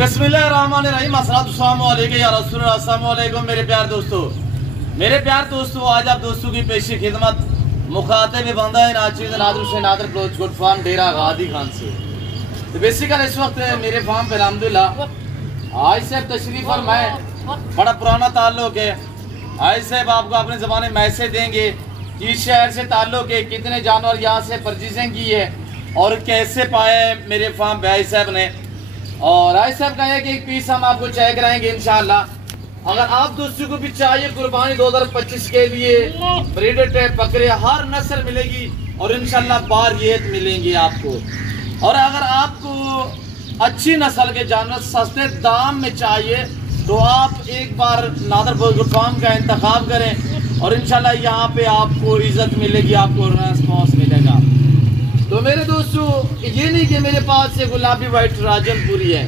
बिस्मिल्लाहिर्रहमानिर्रहीम अस्सलाम वालेकुम या रसूल अस्सलाम वालेकुम मेरे प्यार दोस्तों, आज आप दोस्तों की पेशी खिदमत मुखातिब बंदा है नाचीज़ नादर से नादर क्लोज गुड फार्म डेरा गादी खान से। तो बेसिकली इस वक्त मेरे फार्म पे अल्हम्दुलिल्लाह आज साहब तशरीफ और मैं बड़ा पुराना ताल्लुक है। आज साहब आपको अपने ज़माने मैसेज देंगे कि इस शहर से ताल्लुक है, कितने जानवर यहाँ से परचेजिंग की है और कैसे पाए मेरे फार्म पे आई साहब ने। और आई साहब का है कि एक पीस हम आपको चेक कराएंगे इंशाल्लाह। अगर आप दोस्तों को भी चाहिए कुर्बानी 2025 के लिए ब्रीडर टाइप बकरे हर नस्ल मिलेगी और इंशाल्लाह बारियत मिलेंगी आपको। और अगर आपको अच्छी नस्ल के जानवर सस्ते दाम में चाहिए तो आप एक बार नादर फार्म का इंतखाब करें और इंशाल्लाह यहाँ पे आपको इज्जत मिलेगी, आपको रेस्पॉन्स मिलेगा। तो मेरे दोस्तों ये नहीं कि मेरे पास से गुलाबी वाइट राजनपुरी है,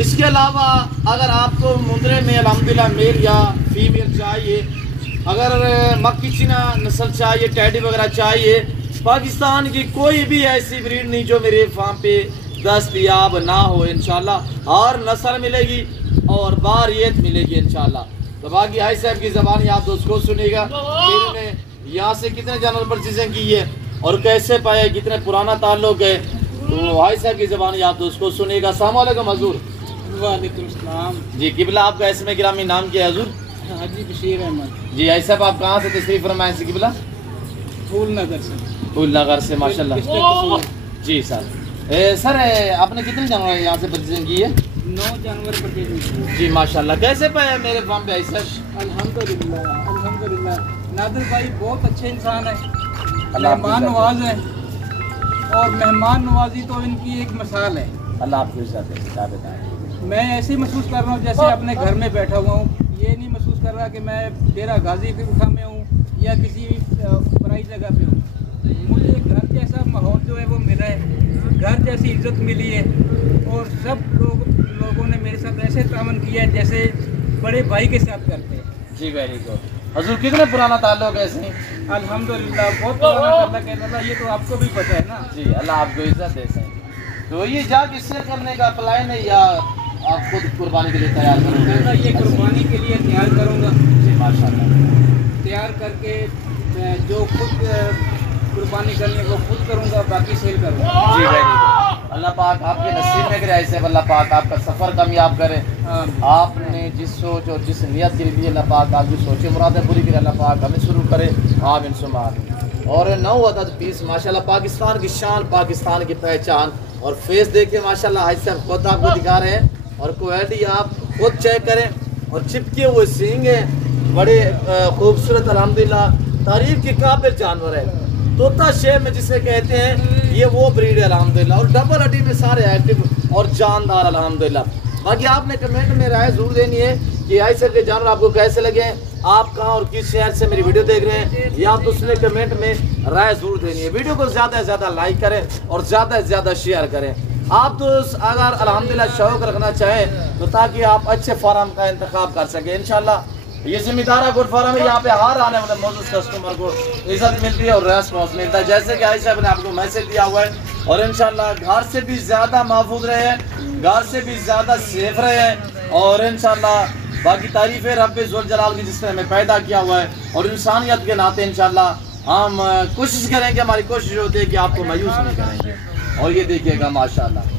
इसके अलावा अगर आपको मुंद्रे में अल्हम्दुलिल्लाह मेल या फीमेल चाहिए, अगर मक्की चीना नस्ल चाहिए, टैडी वगैरह चाहिए, पाकिस्तान की कोई भी ऐसी ब्रीड नहीं जो मेरे फार्म पे दस्तयाब ना हो। इंशाल्लाह हर नस्ल मिलेगी और बारियत मिलेगी इंशाल्लाह। तो बाकी हाई साहब की ज़बान आप दोस्त को सुनेगा ने यहाँ से कितने जानवर परचेजिंग की है और कैसे पाए, कितने पुराना ताल्लुक है। तो हाई साहब की ज़बान आप दोस्त को सुनेगा। अस्सलाम वालेकुम हजूर। वालेकुम सलाम जी किबला, आपका इसमें गिरामी नाम क्या है हजूर? हाजी बशीर अहमद। जी हाई साहब आप कहाँ से तशरीफ फरमाए से किबला? फूलनगर से। फूलनगर से माशाल्लाह। जी सर आपने कितने जानवर यहाँ से परचेजिंग की है? 9 जानवर परचेजिंग। जी माशाल्लाह। कैसे पाए मेरे फार्म पे आई साहब? अल्हम्दुलिल्लाह अल्हम्दुलिल्लाह। नादिर भाई बहुत अच्छे इंसान है, अल्लाह मेहमान नवाज है और मेहमान नवाजी तो इनकी एक मिसाल है। अल्लाह आपको इज्जत दे। क्या बताएं, मैं ऐसे ही महसूस कर रहा हूँ जैसे अपने घर में बैठा हुआ हूँ। ये नहीं महसूस कर रहा कि मैं डेरा गाजी खां में हूँ या किसी पराई जगह पे हूँ। मुझे घर जैसा माहौल जो है वो मिला है, घर जैसी इज्जत मिली है और सब लोगों ने मेरे साथ ऐसे तामन किया है जैसे बड़े भाई के साथ करते हैं। जी वेरी गुड हजूर। कितने पुराना ताल्लुक है ऐसे? अल्हम्दुलिल्लाह बहुत पुराना ताल्लुक है ना, ये तो आपको भी पता है ना। जी अल्लाह आपको इज्जत दे सही। तो ये जा किससे करने का प्लान है या आप खुद कुर्बानी के लिए तैयार करोगे? ये कुर्बानी के लिए तैयार करूँगा। जी माशाल्लाह। तैयार करके मैं जो खुद कुर्बानी करनी है वो खुद करूँगा, बाकी सेल करूँगा। जी वेरी गुड। अल्लाह पाक आपके नसीब में करे ऐसे, अल्लाह पाक आपका सफ़र कामयाब करे। आपने जिस सोच और जिस नियत के लिए अल्लाह पाक आपकी सोचे मुरादें पूरी करे, अल्लाह पाक हमें शुरू करे। आमीन सुम्मा आमीन। और 9 अदद पीस माशाल्लाह, पाकिस्तान की शान, पाकिस्तान की पहचान। और फेस देखिए माशाल्लाह हाई साहब खुद आपको दिखा रहे हैं और क्वालिटी आप खुद चेक करें। और चिपके हुए सींग हैं, बड़े खूबसूरत अल्हम्दुलिल्लाह, तारीफ के काबिल जानवर है। तोता शेर में जिसे कहते हैं ये वो ब्रीड है अल्हम्दुलिल्लाह। और डबल हड्डी में सारे एक्टिव और जानदार अल्हम्दुलिल्लाह। बाकी आपने कमेंट में राय जरूर देनी है कि आई साहब के जानवर आपको कैसे लगे, आप कहाँ और किस शहर से मेरी वीडियो देख रहे हैं, या आप उसने कमेंट में राय जरूर देनी है। वीडियो को ज़्यादा से ज़्यादा लाइक करें और ज़्यादा से ज़्यादा शेयर करें। आप तो अगर अल्हम्दुलिल्लाह शौक रखना चाहें तो ताकि आप अच्छे फार्म का इंतखाब कर सकें इंशाल्लाह। ये जिम्मेदार गुड फार्म है, यहाँ पे हर आने वाले मौजूद कस्टमर को इज्जत मिलती है और रेस्पॉन्स मिलता है। जैसे कि आई साहब ने आपको मैसेज दिया हुआ है। और इंशाल्लाह घर से भी ज़्यादा महफूज रहे हैं, घर से भी ज़्यादा सेफ रहे हैं। और इंशाल्लाह बाकी तारीफ़ है रब्बे ज़ुल जलाल की जिसने हमें पैदा किया हुआ है। और इंसानियत के नाते इंशाल्लाह हम कोशिश करेंगे, हमारी कोशिश होती है कि आपको मायूस नहीं करेंगे। और ये देखिएगा माशाल्लाह।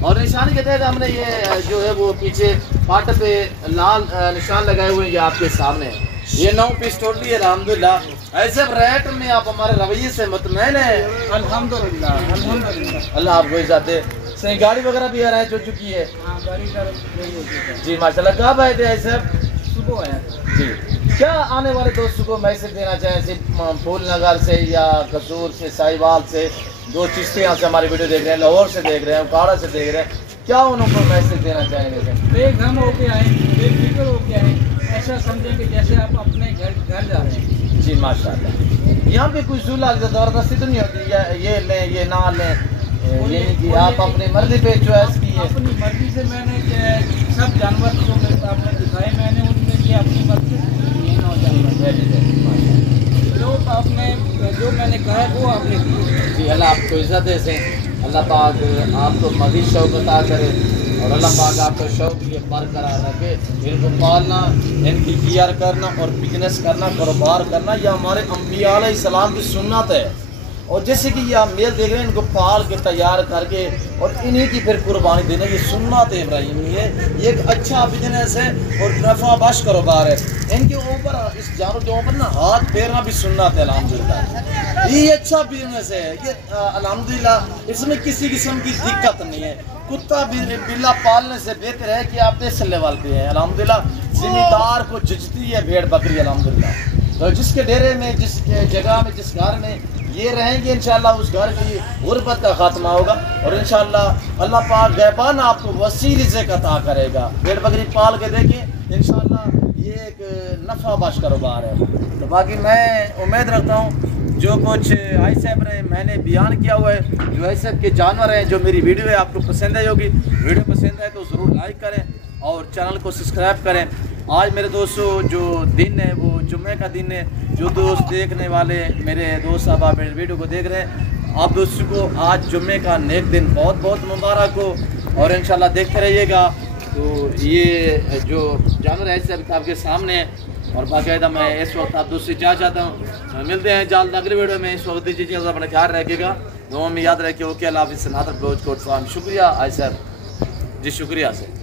और निशानी के तहत हमने ये जो है वो पीछे पाट पे लाल निशान लगाए हुए हैं, ये आपके सामने। ये 9 पीस टोटली है अल्हम्दुलिल्लाह। ऐसे रेट में आप हमारे रवैये से मुतमैन है अल्हम्दुलिल्लाह अल्हम्दुलिल्लाह। अल्लाह आपको इज्जत दे। सही गाड़ी वगैरह भी आ रहा है जो चुकी है? हाँ गाड़ी जी माशाल्लाह। कब आए थे ऐसे? सुबह आया जी। क्या आने वाले दोस्तों को मैसेज देना चाहें, सिर्फ फूलनगर से या कसूर से, साहिवाल से, जो चिश्ती यहाँ से हमारी वीडियो देख रहे हैं, लाहौर से देख रहे हैं, उकाड़ा से देख रहे हैं, क्या उनको मैसेज देना चाहेंगे? बेगम होके आए, बेफिक्र होके आए, ऐसा समझें कि जैसे आप अपने घर जा रहे हैं। जी माशाल्लाह। यहाँ पे कोई जुला ज़बरदस्ती तो नहीं होती या ये लें ये ना लें, ये नहीं कि आप अपनी मर्जी पे चॉइस की है? अपनी मर्जी से मैंने सब जानवर जो आपने दिखाए मैंने उनमें किया अपनी मर्जी से जानवर जो आपने जो मैंने कहा वो आपने किया। जी अल्लाह आपको इज्जत दे से, अल्लाह पाक आपको मज़ीद शौक़ अता करे और अल्लाह पाक आपका शौक ये बरकरार रखे। इनको पालना, इनकी केयर करना और बिजनेस करना, कारोबार करना, यह हमारे अंबिया अलैहिस्सलाम की सुन्नत है। और जैसे कि ये आप मेल देख रहे हैं, इनको पाल के तैयार करके और इन्हीं की फिर कुर्बानी देना, ये सुन्नत है इब्राहिमी है। ये एक अच्छा बिजनेस है और नफा बख्श कारोबार है। इनके ऊपर, इस जानवर के ऊपर ना हाथ फेरना भी सुन्नत है अल्हम्दुलिल्लाह। ये अच्छा बिजनेस है ये अल्हम्दुलिल्लाह, इसमें किसी किस्म की दिक्कत नहीं है। कुत्ता बिल्ला पालने से बेहतर है कि आप पैसे लेवल पे हैं अल्हम्दुलिल्लाह। जिम्मेदार को जचती है भेड़ बकरी अल्हम्दुलिल्लाह। तो जिसके डेरे में, जिस जगह में, जिस घर में ये रहेंगे इंशाअल्लाह, उस घर की गुर्बत का खात्मा होगा और इंशाअल्लाह अल्लाह पाक गैबान आपको वसी रिज़्क़ अता करेगा। भेड़ बकरी पाल के देखिए इंशाअल्लाह, ये एक नफ़ा बख्श कारोबार है। तो बाकी मैं उम्मीद रखता हूँ जो कुछ आई साहब ने मैंने बयान किया हुआ है, जो आई साहब के जानवर हैं, जो मेरी वीडियो है आपको पसंद आई होगी। वीडियो पसंद आए तो ज़रूर लाइक करें और चैनल को सब्सक्राइब करें। आज मेरे दोस्तों जो दिन है वो जुम्मे का दिन है। जो दोस्त देखने वाले मेरे दोस्त साहब आप मेरे वीडियो को देख रहे हैं, आप दोस्तों को आज जुम्मे का नेक दिन बहुत बहुत मुबारक हो और इंशाल्लाह देखते रहिएगा। तो ये जो जानवर है सब आपके सामने है और बाकायदा मैं इस वक्त आप दोस्त से जा चाहता हूँ। मिलते हैं जल्द अगले वीडियो में। इस वक्त दीजिए, अपना ख्याल रखिएगा, दुआ में याद रखिए। ओके, अल्लाह हाफ़िज़। शुक्रिया आई साहब जी, शुक्रिया से।